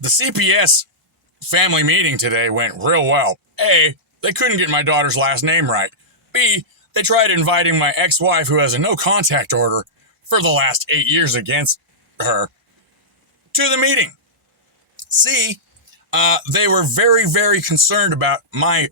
The CPS family meeting today went real well. A, they couldn't get my daughter's last name right. B, they tried inviting my ex-wife, who has a no contact order for the last 8 years against her, to the meeting. C, they were very, very concerned about my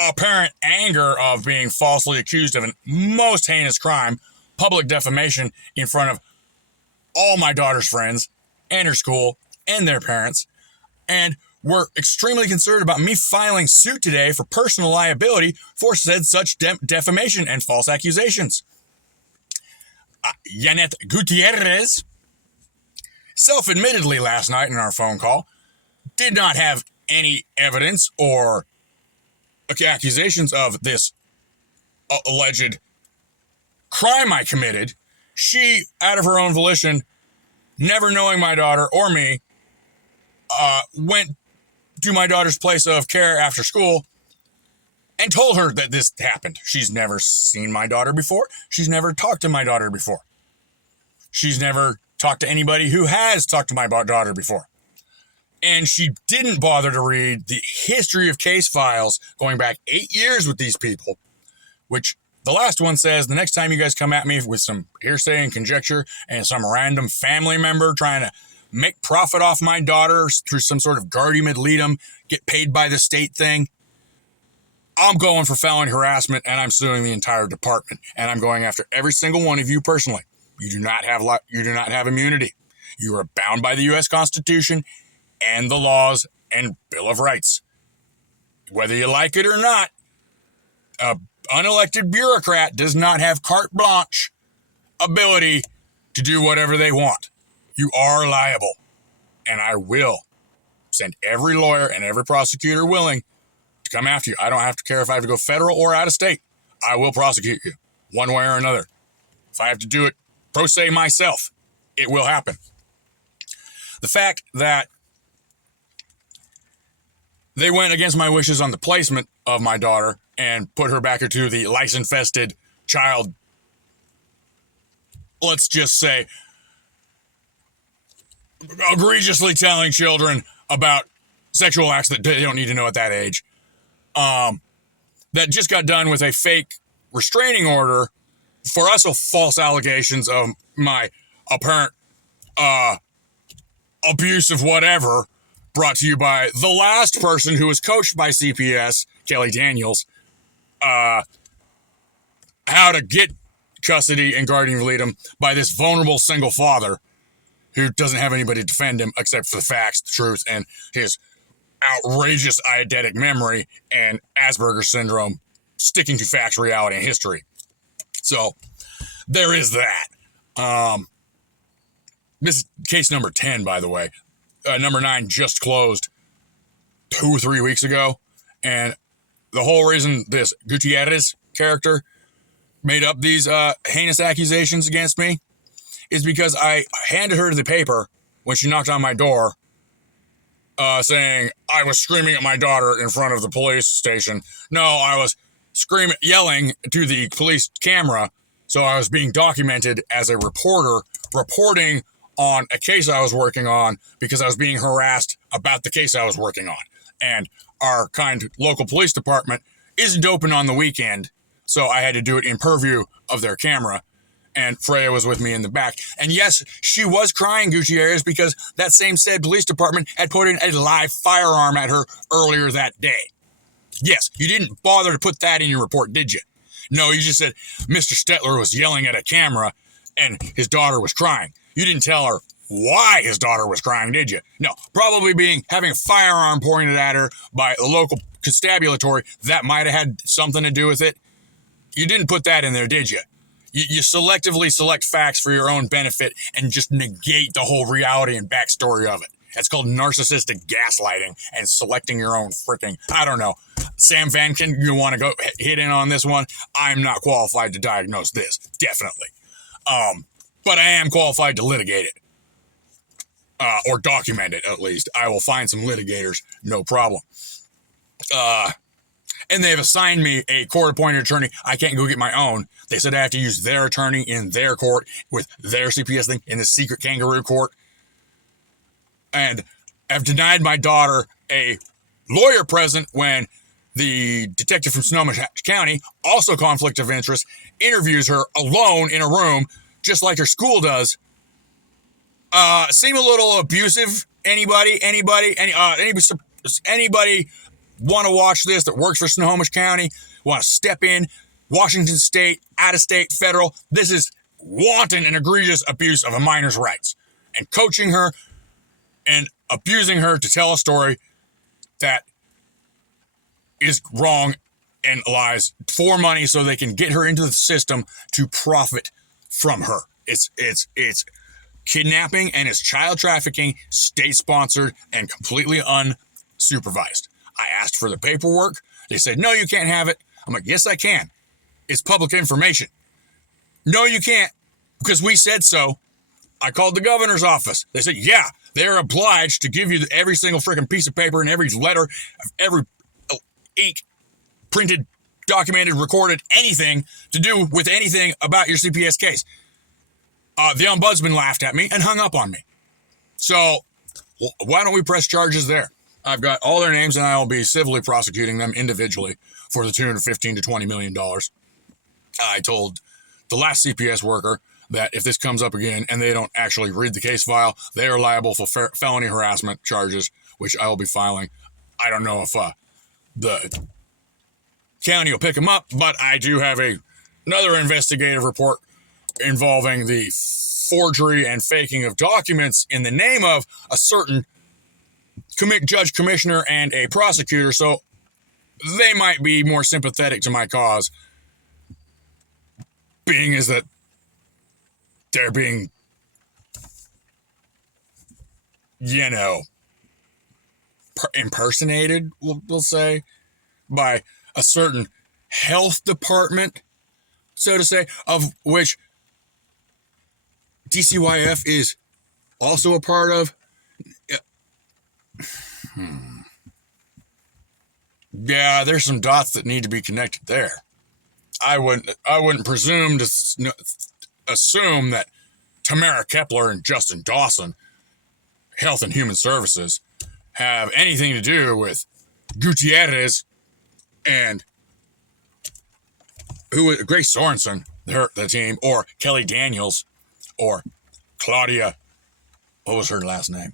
apparent anger of being falsely accused of a most heinous crime, public defamation, in front of all my daughter's friends and her school and their parents, and were extremely concerned about me filing suit today for personal liability for said such defamation and false accusations. Janet Gutierrez, self-admittedly last night in our phone call, did not have any evidence or accusations of this alleged crime I committed. She, out of her own volition, never knowing my daughter or me, went to my daughter's place of care after school and told her that this happened. She's never seen my daughter before. She's never talked to my daughter before. She's never talked to anybody who has talked to my daughter before. And she didn't bother to read the history of case files going back 8 years with these people, which the last one says, the next time you guys come at me with some hearsay and conjecture and some random family member trying to make profit off my daughter through some sort of guardian ad litem, get paid by the state thing, I'm going for felony harassment and I'm suing the entire department. And I'm going after every single one of you personally. You do not have immunity. You are bound by the U.S. Constitution and the laws and Bill of Rights. Whether you like it or not, a unelected bureaucrat does not have carte blanche ability to do whatever they want. You are liable. And I will send every lawyer and every prosecutor willing to come after you. I don't have to care if I have to go federal or out of state. I will prosecute you one way or another. If I have to do it pro se myself, it will happen. The fact that they went against my wishes on the placement of my daughter and put her back into the lice-infested child, let's just say, egregiously telling children about sexual acts that they don't need to know at that age, that just got done with a fake restraining order for also false allegations of my apparent abuse of whatever, brought to you by the last person who was coached by CPS, Kelly Daniels, how to get custody and guardian ad litem by this vulnerable single father who doesn't have anybody to defend him except for the facts, the truth, and his outrageous eidetic memory and Asperger's syndrome, sticking to facts, reality, and history. So there is that. This is case number 10, by the way. Number 9 just closed 2 or 3 weeks ago. And the whole reason this Gutierrez character made up these heinous accusations against me is because I handed her the paper when she knocked on my door, saying I was screaming at my daughter in front of the police station. No, I was yelling to the police camera. So I was being documented as a reporter, reporting on a case I was working on because I was being harassed about the case I was working on. And our kind local police department isn't open on the weekend, so I had to do it in purview of their camera. And Freya was with me in the back. And yes, she was crying, Gutierrez, because that same said police department had put in a live firearm at her earlier that day. Yes, you didn't bother to put that in your report, did you? No, you just said Mr. Stetler was yelling at a camera and his daughter was crying. You didn't tell her why his daughter was crying, did you? No, probably having a firearm pointed at her by a local constabulary, that might have had something to do with it. You didn't put that in there, did you? You selectively select facts for your own benefit and just negate the whole reality and backstory of it. That's called narcissistic gaslighting and selecting your own freaking, I don't know. Sam Vankin, you want to go hit in on this one? I'm not qualified to diagnose this, definitely. But I am qualified to litigate it. Or document it, at least. I will find some litigators, no problem. And they've assigned me a court-appointed attorney. I can't go get my own. They said I have to use their attorney in their court with their CPS thing in the secret kangaroo court. And have denied my daughter a lawyer present when the detective from Sonoma County, also conflict of interest, interviews her alone in a room, just like her school does. Seem a little abusive. Anybody want to watch this that works for Sonoma County? Want to step in? Washington State, out of state, federal. This is wanton and egregious abuse of a minor's rights, and coaching her and abusing her to tell a story that is wrong and lies for money so they can get her into the system to profit from her. It's kidnapping and it's child trafficking, state-sponsored and completely unsupervised. I asked for the paperwork. They said, no, you can't have it. I'm like, yes, I can. It's public information. No, you can't, because we said so. I called the governor's office. They said, yeah, they're obliged to give you every single freaking piece of paper and every letter, every ink, printed, documented, recorded, anything to do with anything about your CPS case. The ombudsman laughed at me and hung up on me. So why don't we press charges there? I've got all their names and I'll be civilly prosecuting them individually for the tune of $15 to $20 million. I told the last CPS worker that if this comes up again and they don't actually read the case file, they are liable for felony harassment charges, which I will be filing. I don't know if the county will pick them up, but I do have another investigative report involving the forgery and faking of documents in the name of a certain judge, commissioner, and a prosecutor, so they might be more sympathetic to my cause, being is that they're being, impersonated, we'll say, by a certain health department, so to say, of which DCYF is also a part of. Yeah, there's some dots that need to be connected there. I wouldn't presume to assume that Tamara Kepler and Justin Dawson, Health and Human Services, have anything to do with Gutierrez and Grace Sorensen, the team, or Kelly Daniels, or Claudia. What was her last name?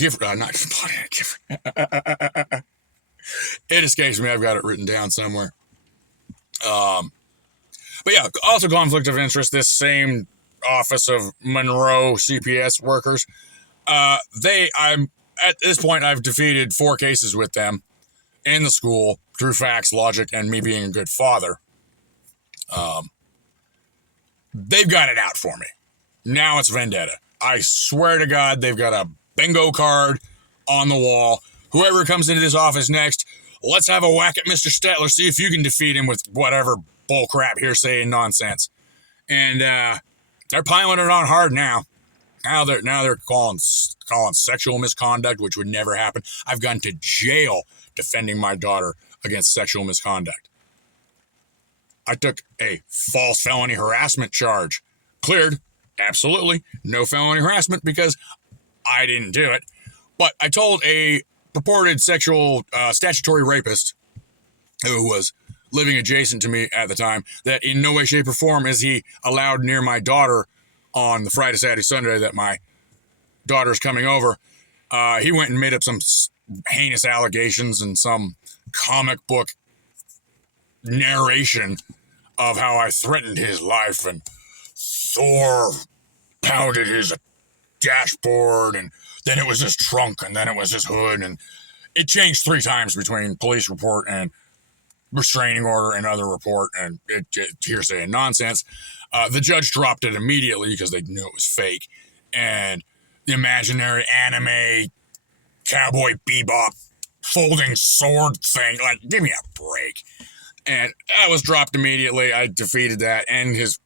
Not Claudia Gifford. It escapes me. I've got it written down somewhere. But yeah, also conflict of interest. This same office of Monroe CPS workers. I'm at this point, I've defeated 4 cases with them in the school through facts, logic, and me being a good father. They've got it out for me. Now it's vendetta. I swear to God, they've got a bingo card on the wall. Whoever comes into this office next, let's have a whack at Mr. Stetler, see if you can defeat him with whatever bullcrap, hearsay, and nonsense. And they're piling it on hard now. Now they're calling sexual misconduct, which would never happen. I've gone to jail defending my daughter against sexual misconduct. I took a false felony harassment charge. Cleared, absolutely, no felony harassment because I didn't do it. But I told a purported sexual statutory rapist who was living adjacent to me at the time that in no way, shape, or form is he allowed near my daughter on the Friday, Saturday, Sunday that my daughter's coming over. He went and made up some heinous allegations and some comic book narration of how I threatened his life and Thor pounded his dashboard and then it was his trunk and then it was his hood, and it changed 3 times between police report and restraining order and other report, and it hearsay and nonsense. The judge dropped it immediately because they knew it was fake, and the imaginary anime cowboy bebop folding sword thing, like, give me a break. And that was dropped immediately. I defeated that and his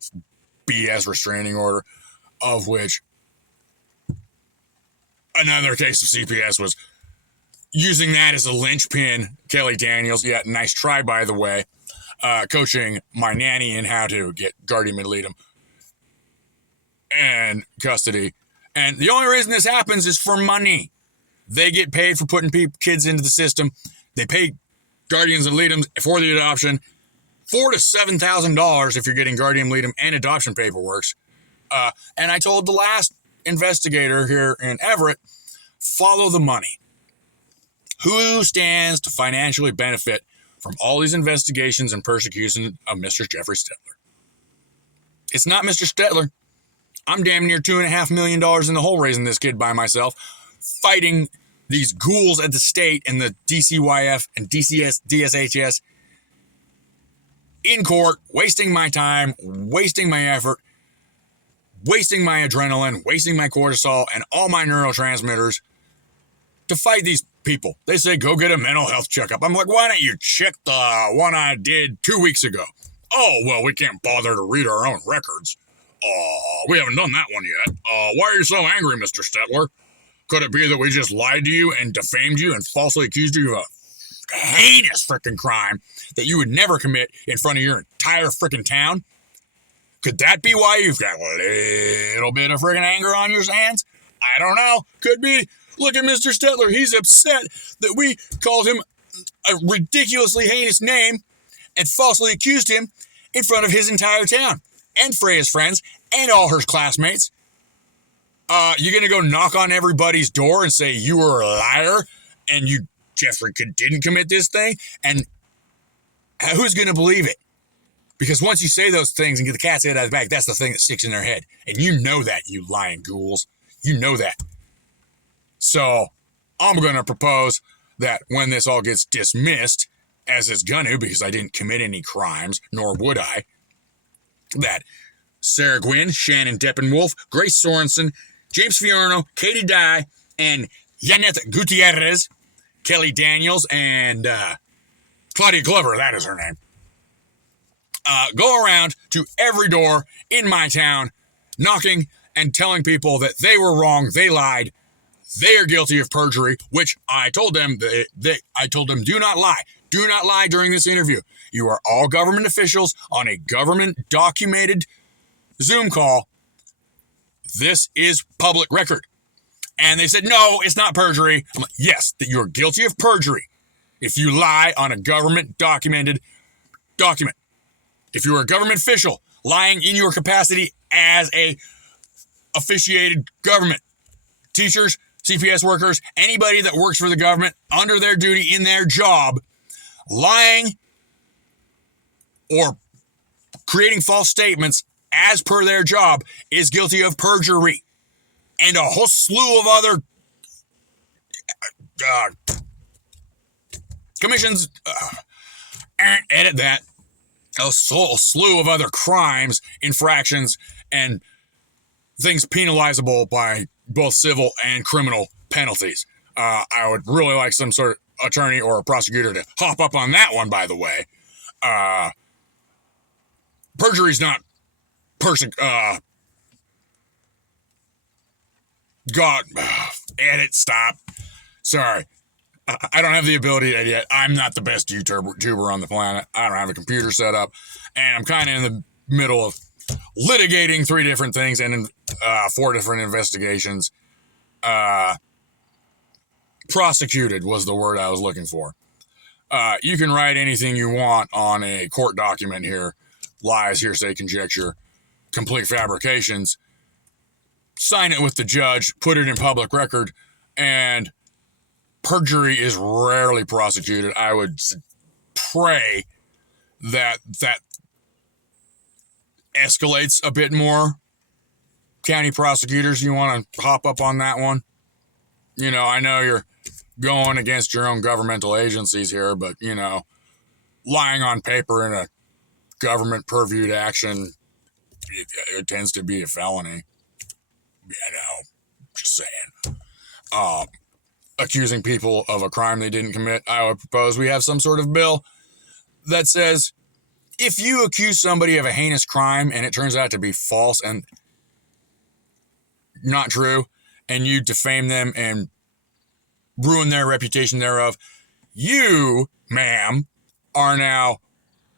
BS restraining order, of which another case of CPS was using that as a linchpin. Kelly Daniels, yeah, nice try, by the way, coaching my nanny in how to get guardian ad litem and custody And the only reason this happens is for money. They get paid for putting kids into the system. They pay guardians ad litem for the adoption. $4,000 to $7,000 if you're getting guardian ad litem and adoption paperwork. And I told the last investigator here in Everett, follow the money. Who stands to financially benefit from all these investigations and persecution of Mr. Jeffrey Stetler? It's not Mr. Stetler. I'm damn near $2.5 million in the hole raising this kid by myself, fighting these ghouls at the state and the DCYF and DSHS in court, wasting my time, wasting my effort, wasting my adrenaline, wasting my cortisol and all my neurotransmitters to fight these people. They say, go get a mental health checkup. I'm like, why don't you check the one I did 2 weeks ago? Oh, well, we can't bother to read our own records. We haven't done that one yet. Why are you so angry, Mr. Stetler? Could it be that we just lied to you and defamed you and falsely accused you of a heinous freaking crime that you would never commit in front of your entire freaking town? Could that be why you've got a little bit of freaking anger on your hands? I don't know. Could be. Look at Mr. Stetler. He's upset that we called him a ridiculously heinous name and falsely accused him in front of his entire town and Freya's friends and all her classmates. You gonna go knock on everybody's door and say you were a liar and you, Jeffrey, didn't commit this thing? And who's gonna believe it? Because once you say those things and get the cat's head out of the bag, that's the thing that sticks in their head. And you know that, you lying ghouls. You know that. So I'm going to propose that when this all gets dismissed, as it's going to, because I didn't commit any crimes, nor would I, that Sarah Gwynn, Shannon Deppenwolf, Grace Sorensen, James Fiorno, Katie Dye, and Yanette Gutierrez, Kelly Daniels, and Claudia Glover, that is her name, go around to every door in my town, knocking and telling people that they were wrong, they lied, they are guilty of perjury, which I told them, do not lie. Do not lie during this interview. You are all government officials on a government documented Zoom call. This is public record. And they said, no, it's not perjury. I'm like, yes, that you're guilty of perjury if you lie on a government documented document. If you're a government official lying in your capacity as a officiated government, teachers, CPS workers, anybody that works for the government under their duty in their job, lying or creating false statements as per their job is guilty of perjury. And a whole slew of other commissions, edit that, a whole slew of other crimes, infractions, and things penalizable by both civil and criminal penalties. I would really like some sort of attorney or a prosecutor to hop up on that one, by the way. Perjury's not edit, stop. Sorry. I don't have the ability yet. I'm not the best YouTuber on the planet. I don't have a computer set up. And I'm kind of in the middle of litigating 3 different things and 4 different investigations. Prosecuted was the word I was looking for. You can write anything you want on a court document here. Lies, hearsay, conjecture, complete fabrications. Sign it with the judge, put it in public record, and perjury is rarely prosecuted. I would pray that escalates a bit more. County prosecutors, you want to hop up on that one? You know, I know you're going against your own governmental agencies here, but, you know, lying on paper in a government purviewed action, it tends to be a felony. You know, just saying. Accusing people of a crime they didn't commit, I would propose we have some sort of bill that says if you accuse somebody of a heinous crime and it turns out to be false and not true, and you defame them and ruin their reputation thereof, you, ma'am, are now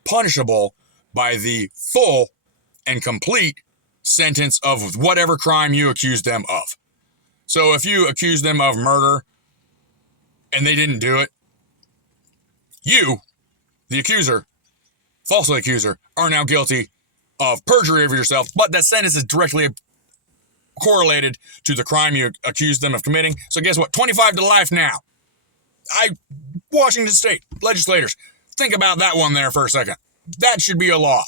punishable by the full and complete sentence of whatever crime you accuse them of. So if you accuse them of murder and they didn't do it, you, the accuser, falsely accuser, are now guilty of perjury of yourself, but that sentence is directly correlated to the crime you accused them of committing. So guess what? 25 to life now. Washington State legislators, think about that one there for a second. That should be a law.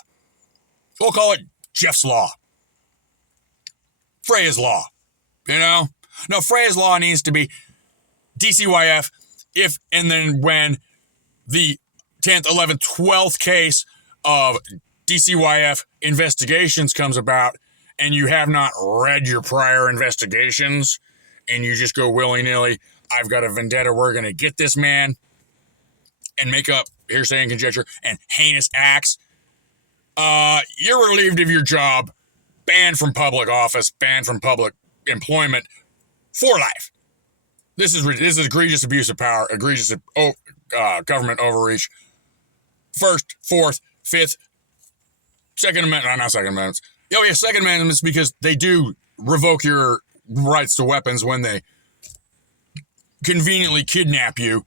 We'll call it Jeff's Law. Freya's Law. You know? No, Freya's Law needs to be DCYF if and then when the 10th, 11th, 12th case of DCYF investigations comes about and you have not read your prior investigations and you just go willy-nilly, I've got a vendetta, we're going to get this man, and make up hearsay and conjecture and heinous acts, you're relieved of your job, banned from public office, banned from public employment for life. This is egregious abuse of power, egregious government overreach. First, fourth, fifth, Second Amendment, not Second Amendments. Oh yeah, Second Amendments, because they do revoke your rights to weapons when they conveniently kidnap you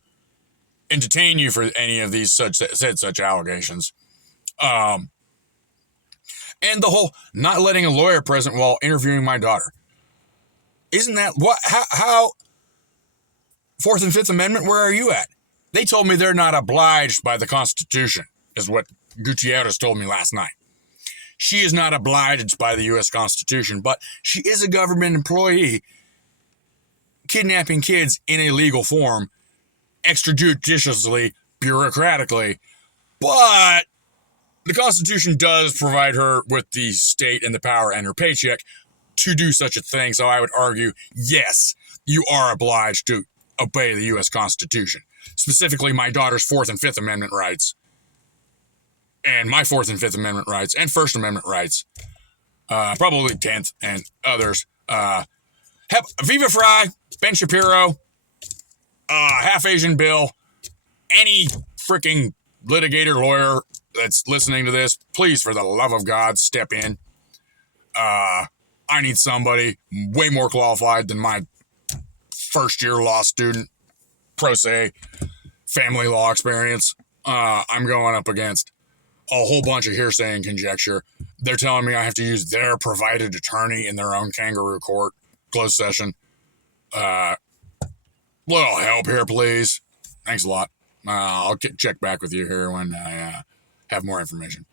and detain you for any of these such allegations. And the whole not letting a lawyer present while interviewing my daughter. Isn't that what? How? Fourth and Fifth Amendment, where are you at? They told me they're not obliged by the Constitution, is what Gutierrez told me last night. She is not obliged by the U.S. Constitution, but she is a government employee kidnapping kids in a legal form, extrajudiciously, bureaucratically. But the Constitution does provide her with the state and the power and her paycheck to do such a thing. So I would argue, yes, you are obliged to obey the U.S. Constitution, specifically my daughter's Fourth and Fifth Amendment rights, and my Fourth and Fifth Amendment rights, and First Amendment rights, probably 10th and others. Viva Fry, Ben Shapiro, Half Asian Bill, any freaking litigator lawyer that's listening to this, please, for the love of God, step in. I need somebody way more qualified than my first-year law student, pro se, family law experience. I'm going up against a whole bunch of hearsay and conjecture. They're telling me I have to use their provided attorney in their own kangaroo court, closed session. Little help here, please. Thanks a lot. I'll check back with you here when I have more information.